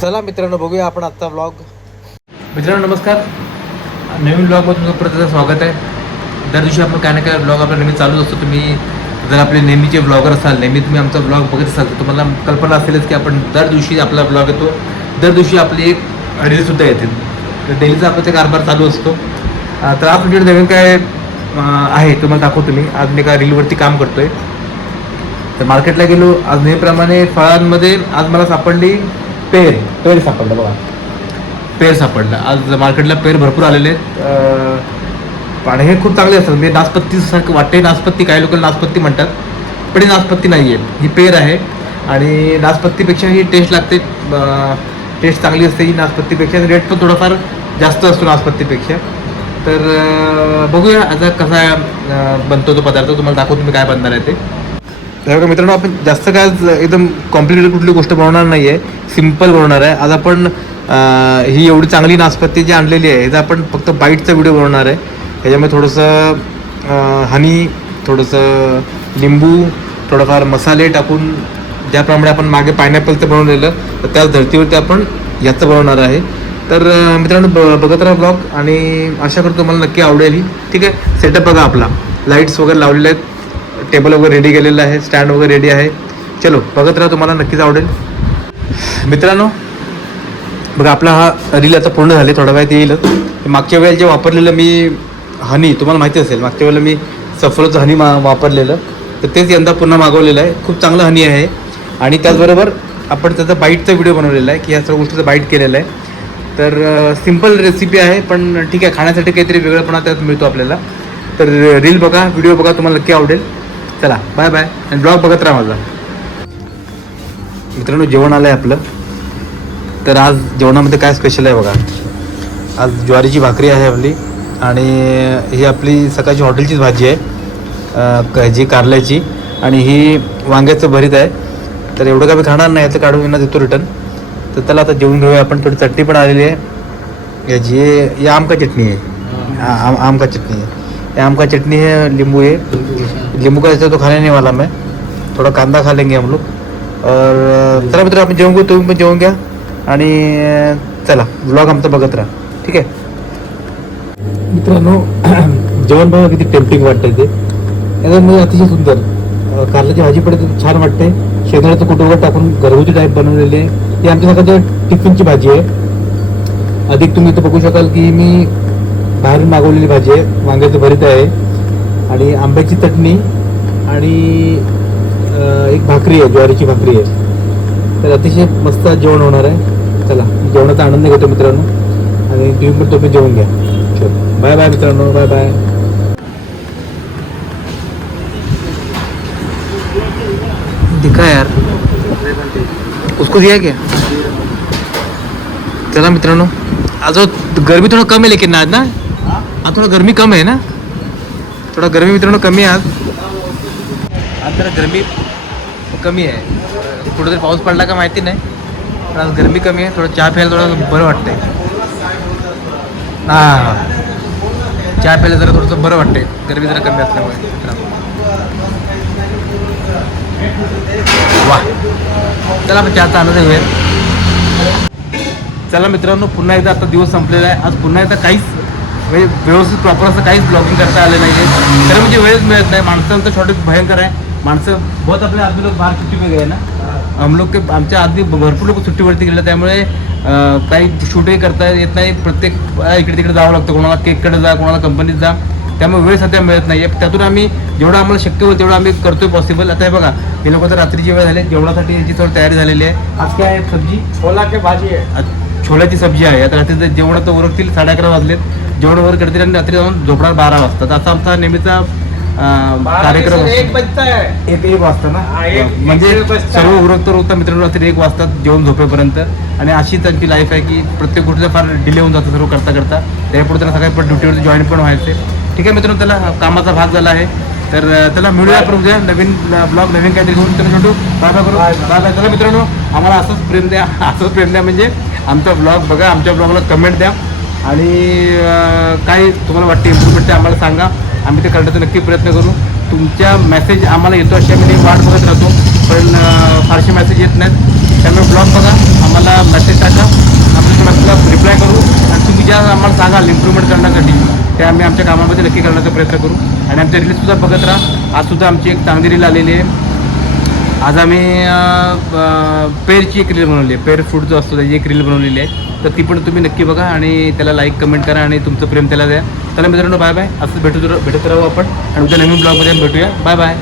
चला मित्रांनो, बघूया आपण आजचा व्लॉग. मित्रांनो नमस्कार, नवीन ब्लॉगमध्ये तुमचं परत स्वागत आहे. दर दिवशी आपण काय ना काय ब्लॉग आपला नेहमी चालूच असतो. तुम्ही जर आपले नेहमीचे ब्लॉगर असाल, नेहमी तुम्ही आमचा ब्लॉग बघत असाल तर तुम्हाला कल्पना असेलच की आपण दर दिवशी आपला ब्लॉग येतो. दर दिवशी आपली एक रीलसुद्धा येते. तर डेलीचा आपला ते कारभार चालू असतो. तर आज तुमच्याकडे नवीन काय आहे तुम्हाला दाखवतो मी. आज मी एका रीलवरती काम करतो आहे. तर मार्केटला गेलो. आज नेहमीप्रमाणे फळांमध्ये आज मला सापडली पेर सापडलं. बघा, पेर सापडला. आज मार्केटला पेर भरपूर आलेले आहेत आणि हे खूप चांगले असतात. म्हणजे नासपत्तीसारखं वाटते. नासपत्ती, काही लोक नासपत्ती म्हणतात, पण ही नासपत्ती नाही आहे, ही पेर आहे. आणि नासपत्तीपेक्षा ही टेस्ट लागते, टेस्ट चांगली असते ही नासपत्तीपेक्षा. रेट पण थोडाफार जास्त असतो नासपत्तीपेक्षा. तर बघूया आता कसा बनतो तो पदार्थ. तुम्हाला दाखवतो मी काय बनणार आहे ते. तर मित्रांनो, आपण जास्त काय एकदम कॉम्प्लिकेटेड कुठली गोष्ट बनवणार नाही आहे, सिम्पल बनवणार आहे. आज आपण ही एवढी चांगली नासपत्ती जी आणलेली आहे ह्याचा आपण फक्त बाईटचा व्हिडिओ बनवणार आहे. ह्याच्यामध्ये थोडंसं हनी, थोडंसं लिंबू, थोडंफार मसाले टाकून, ज्याप्रमाणे आपण मागे पायनॅपलचं बनवलेलं तर त्याच धर्तीवरती आपण याचं बनवणार आहे. तर मित्रांनो, बघत राहा ब्लॉग आणि आशा करतो मला नक्की आवडेल ही. ठीक आहे, सेटअप बघा आपला. लाईट्स वगैरे लावलेले आहेत, टेबल वगैरे रेडी केलेलं आहे, स्टँड वगैरे रेडी आहे. चलो बघत राहा, तुम्हाला नक्कीच आवडेल. मित्रांनो बघा, आपला हा रील आता पूर्ण झाले, थोडा वेळात येईलच. मागच्या वेळेला जे वापरलेलं मी हनी, तुम्हाला माहिती असेल, मागच्या वेळेला मी सफलोचं हनी वापरलेलं, तर तेच यंदा पुन्हा मागवलेलं आहे. खूप चांगलं हनी आहे. आणि त्याचबरोबर आपण त्याचा बाईटचा व्हिडिओ बनवलेला आहे की ह्या सर्व गोष्टीचा बाईट केलेला आहे. तर सिम्पल रेसिपी आहे, पण ठीक आहे, खाण्यासाठी काहीतरी वेगळंपणा त्यात मिळतो आपल्याला. तर रील बघा, व्हिडिओ बघा, तुम्हाला नक्की आवडेल. चला बाय बाय, आणि ब्लॉग बघत राहा माझा. मित्रांनो, जेवण आलं आहे आपलं. तर आज जेवणामध्ये काय स्पेशल आहे बघा. आज ज्वारीची भाकरी आहे आपली, आणि ही आपली सकाळची हॉटेलचीच भाजी आहे, जी कारल्याची, आणि ही वांग्याचं भरीत आहे. तर एवढं काय मी खाणार नाही, याचं काढून यांना देतो रिटर्न. तर त्याला आता जेवून घेऊया आपण. थोडी चटणी पण आलेली आहे याची, ये आम का चटणी है, आम का चटनी है, ये आम का चटनी है, नींबू है. नींबू का जैसे तो खाने नहीं वाला मैं, थोड़ा कांदा खा लेंगे हम लोग. और चला मित्र, आपण जेवून घेऊ, तुम्ही पण जेवून घ्या, आणि चला ब्लॉग आमचा बघत राहा. ठीक आहे मित्रांनो, जेवण बघा किती टेम्पटिंग वाटतंय ते. याच्यामध्ये अतिशय सुंदर कारल्याची भाजी पडते, छान वाटते. शेंगदाण्याचं कुटं वगैरे टाकून घरगुती टाईप बनवलेली आहे. ही आमच्या सकाळच्या टिफिनची भाजी आहे. अधिक तुम्ही इथं बघू शकाल की मी बाहेरून मागवलेली भाजी आहे. वांग्याचं भरीत आहे, आणि आंब्याची चटणी, आणि एक भाकरी आहे, ज्वारीची भाकरी आहे. तर अतिशय मस्त जेवण होणार आहे. चला, जेवणाचा आनंद घेतो मित्रांनो, आणि तुम्ही पण तुम्ही जेवून घ्या. बाय बाय मित्रांनो, बाय बाय. दिखा यार, उसको दिया क्या. चला मित्रांनो, आज गर्मी थोड़ा कम है, लेकिन आज ना, आज थोड़ा गर्मी कम है ना, थोड़ा गर्मी मित्रांनो कमी आहे आज जरा गर्मी कमी आहे. कुठेतरी पाऊस पडला का माहिती नाही, पण आज गरमी कमी आहे. थोडं चहा प्यायला थोडं बरं वाटतंय. हां, चहा प्यायला जरा थोडंसं बरं वाटतंय, गरमी जरा कमी असल्यामुळे. वा, चला आपण चहाचा आनंद घेऊया. चला मित्रांनो, पुन्हा एकदा आता दिवस संपलेला आहे. आज पुन्हा एकदा काहीच म्हणजे व्यवस्थित प्रॉपर असं काहीच ब्लॉगिंग करता आलं नाही आहे. तर म्हणजे वेळच मिळत नाही. माणसांचं शॉर्टेज भयंकर आहे. माणसं बहुत आपले आदमी लोक बाहेर सुट्टी पे गए ना, हम लोग के आमच्या आदमी भरपूर लोक सुट्टीवरती गेले, त्यामुळे काही शूटही करता येत नाही. प्रत्येक इकडे तिकडे जावं लागतं. कोणाला केककडे जा, कोणाला कंपनीत जा, त्यामुळे वेळ सध्या मिळत नाही आहे. त्यातून आम्ही जेवढं आम्हाला शक्य होईल तेवढं आम्ही करतोय पॉसिबल. आता हे बघा, हे लोक तर रात्रीची वेळ झाली, जेवणासाठी याची थोडी तयारी झालेली आहे. आज काय आहे सब्जी, छोलाची भाजी आहे, छोल्याची सब्जी आहे. आता रात्री जेवण तर उरकतील, 11:30 वाजलेत. जेवण वगैरे करतील आणि रात्री जाऊन झोपणार 12 वाजता. असा आमचा नेहमीचा कार्यक्रम. 1 वाजता ना, म्हणजे सर्व उरकता मित्रांनो रात्री 1 वाजता जेवण झोपेपर्यंत. आणि अशीच त्यांची लाईफ आहे की प्रत्येक गोष्टीला फार डिले होऊन जातं सर्व करता करता. त्यापुढे त्यांना सकाळी पण ड्युटीवरती जॉईन पण व्हायचे. ठीक आहे मित्रांनो, त्याला कामाचा भाग झाला आहे. तर त्याला मिळूया आपण उद्या नवीन ब्लॉग, नवीन काहीतरी घेऊन. तर भेटू, बाय बाय करू, बाय बाय. चला मित्रांनो, आम्हाला असंच प्रेम द्या, असंच प्रेम द्या. म्हणजे आमचा ब्लॉग बघा, आमच्या ब्लॉगला कमेंट द्या, आणि काय तुम्हाला वाटते इम्प्रूव्हमेंट ते आम्हाला सांगा. आम्ही ते करण्याचा नक्की प्रयत्न करू. तुमच्या मेसेज आम्हाला येतो अशी आम्ही वाट बघत राहतो, पण फारसे मेसेज येत नाहीत. त्यामुळे ब्लॉग बघा, आम्हाला मेसेज टाका. आम्हाला सांगाल इम्प्रूव्हमेंट करण्यासाठी ते आम्ही आमच्या कामामध्ये नक्की करण्याचा प्रयत्न करू. आणि आमच्या रील्ससुद्धा बघत राहा. आजसुद्धा आमची एक चांगली रील आलेली आहे. आज आम्ही पेरची एक रील बनवली आहे. पेर फ्रूट जो असतो त्याची एक रील बनवलेली आहे. तर ती पण तुम्ही नक्की बघा आणि त्याला लाईक कमेंट करा आणि तुमचं प्रेम त्याला द्या. चला मित्रांनो, बाय बाय. असं भेटत राहू आपण आणि उद्या नवीन ब्लॉगमध्ये भेटूया. Bye bye.